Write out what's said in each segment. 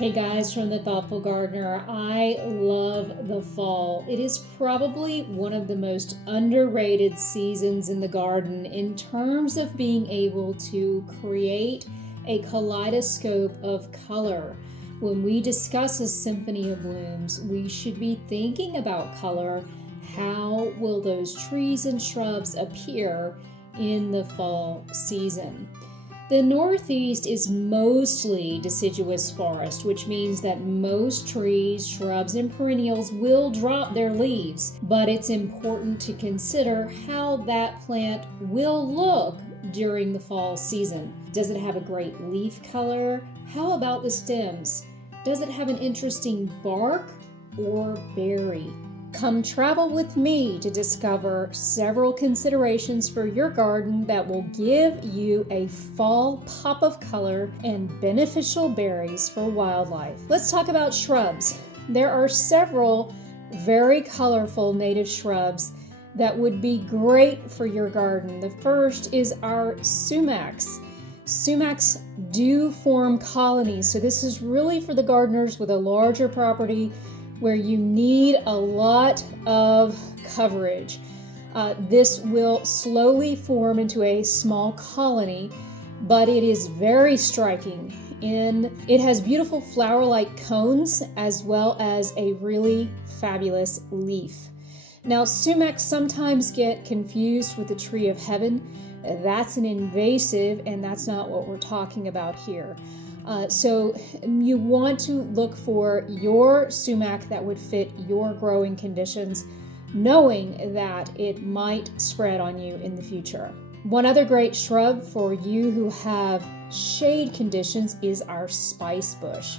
Hey guys from the Thoughtful Gardener. I love the fall. It is probably one of the most underrated seasons in the garden in terms of being able to create a kaleidoscope of color. When we discuss a symphony of blooms, we should be thinking about color. How will those trees and shrubs appear in the fall season? The Northeast is mostly deciduous forest, which means that most trees, shrubs, and perennials will drop their leaves, but it's important to consider how that plant will look during the fall season. Does it have a great leaf color? How about the stems? Does it have an interesting bark or berry? Come travel with me to discover several considerations for your garden that will give you a fall pop of color and beneficial berries for wildlife. Let's talk about shrubs. There are several very colorful native shrubs that would be great for your garden. The first is our sumacs. Sumacs do form colonies, so this is really for the gardeners with a larger property where you need a lot of coverage. This will slowly form into a small colony, but it is very striking. It has beautiful flower-like cones as well as a really fabulous leaf. Now, sumacs sometimes get confused with the tree of heaven. That's an invasive, and that's not what we're talking about here. So you want to look for your sumac that would fit your growing conditions, knowing that it might spread on you in the future. One other great shrub for you who have shade conditions is our spice bush.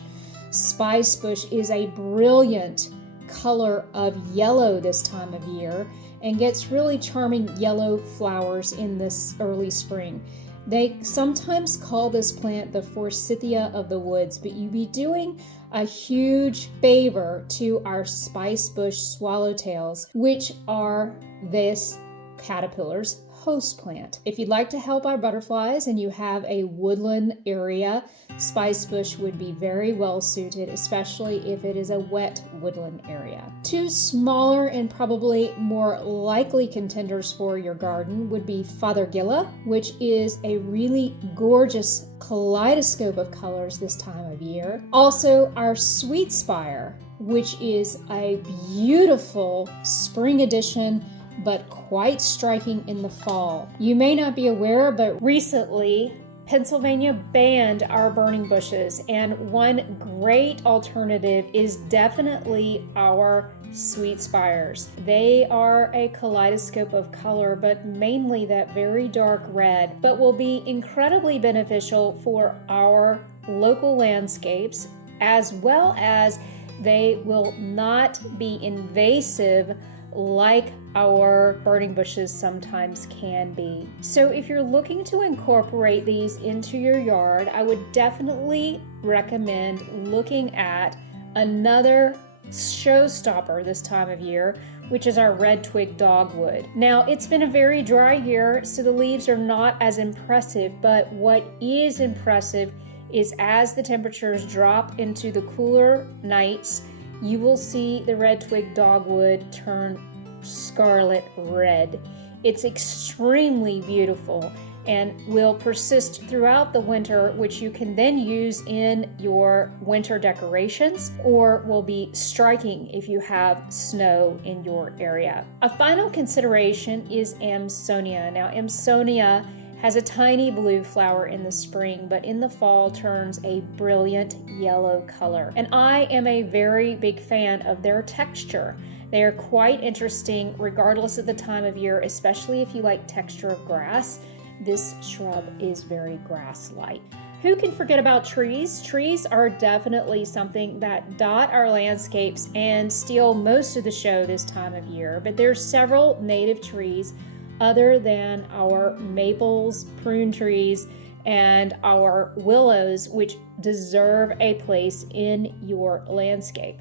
Spice bush is a brilliant color of yellow this time of year and gets really charming yellow flowers in this early spring. They sometimes call this plant the forsythia of the woods, but you'd be doing a huge favor to our spice bush swallowtails, which are this caterpillar's host plant. If you'd like to help our butterflies and you have a woodland area, spice bush would be very well suited, especially if it is a wet woodland area. Two smaller and probably more likely contenders for your garden would be fothergilla, which is a really gorgeous kaleidoscope of colors this time of year. Also, our sweet spire, which is a beautiful spring addition but quite striking in the fall. You may not be aware, but recently Pennsylvania banned our burning bushes, and one great alternative is definitely our sweet spires. They are a kaleidoscope of color, but mainly that very dark red, but will be incredibly beneficial for our local landscapes, as well as they will not be invasive like our burning bushes sometimes can be. So if you're looking to incorporate these into your yard, I would definitely recommend looking at another showstopper this time of year, which is our red twig dogwood. Now, it's been a very dry year, so the leaves are not as impressive, but what is impressive is as the temperatures drop into the cooler nights, you will see the red twig dogwood turn scarlet red. It's extremely beautiful and will persist throughout the winter, which you can then use in your winter decorations or will be striking if you have snow in your area. A final consideration is Amsonia. Now, Amsonia has a tiny blue flower in the spring, but in the fall turns a brilliant yellow color. And I am a very big fan of their texture. They are quite interesting regardless of the time of year, especially if you like texture of grass. This shrub is very grass-like. Who can forget about trees? Trees are definitely something that dot our landscapes and steal most of the show this time of year, but there's several native trees other than our maples, prune trees, and our willows, which deserve a place in your landscape.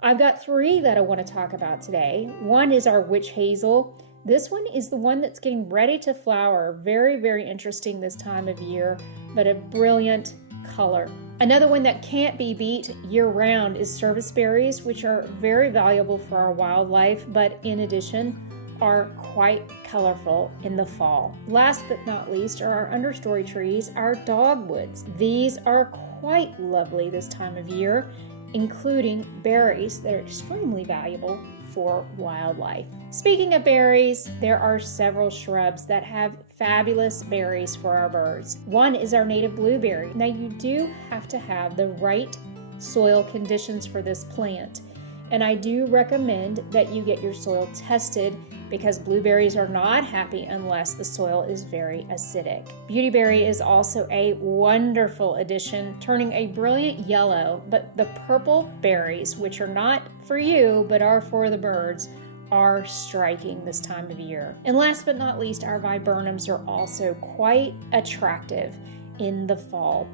I've got three that I want to talk about today. One is our witch hazel. This one is the one that's getting ready to flower. Very, very interesting this time of year, but a brilliant color. Another one that can't be beat year-round is service berries, which are very valuable for our wildlife, but in addition are quite colorful in the fall. Last but not least are our understory trees, our dogwoods. These are quite lovely this time of year, including berries that are extremely valuable for wildlife. Speaking of berries, there are several shrubs that have fabulous berries for our birds. One is our native blueberry. Now you do have to have the right soil conditions for this plant, and I do recommend that you get your soil tested because blueberries are not happy unless the soil is very acidic. Beautyberry is also a wonderful addition, turning a brilliant yellow, but the purple berries, which are not for you but are for the birds, are striking this time of year. And last but not least, our viburnums are also quite attractive in the fall,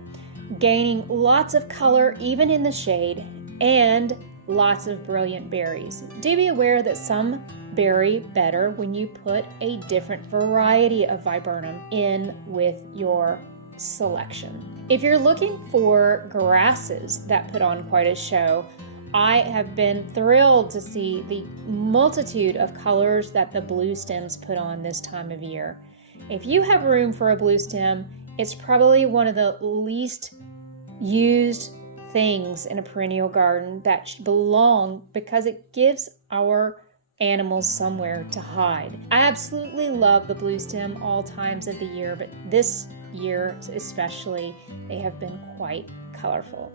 gaining lots of color even in the shade and lots of brilliant berries. Do be aware that some berry better when you put a different variety of viburnum in with your selection. If you're looking for grasses that put on quite a show, I have been thrilled to see the multitude of colors that the blue stems put on this time of year. If you have room for a blue stem, it's probably one of the least used things in a perennial garden that should belong because it gives our animals somewhere to hide. I absolutely love the blue stem all times of the year, but this year especially, they have been quite colorful.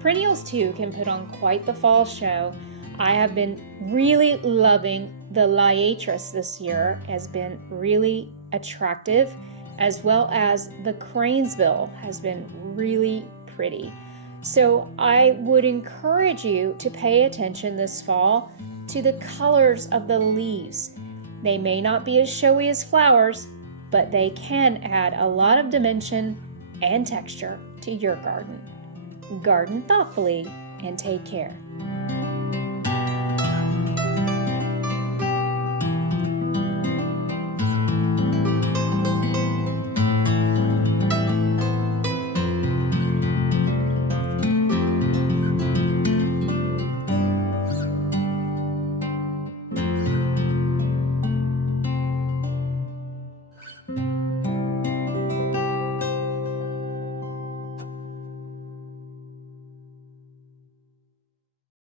Perennials too can put on quite the fall show. I have been really loving the liatris this year, has been really attractive, as well as the cranesbill has been really pretty. So I would encourage you to pay attention this fall to the colors of the leaves. They may not be as showy as flowers, but they can add a lot of dimension and texture to your garden. Garden thoughtfully and take care.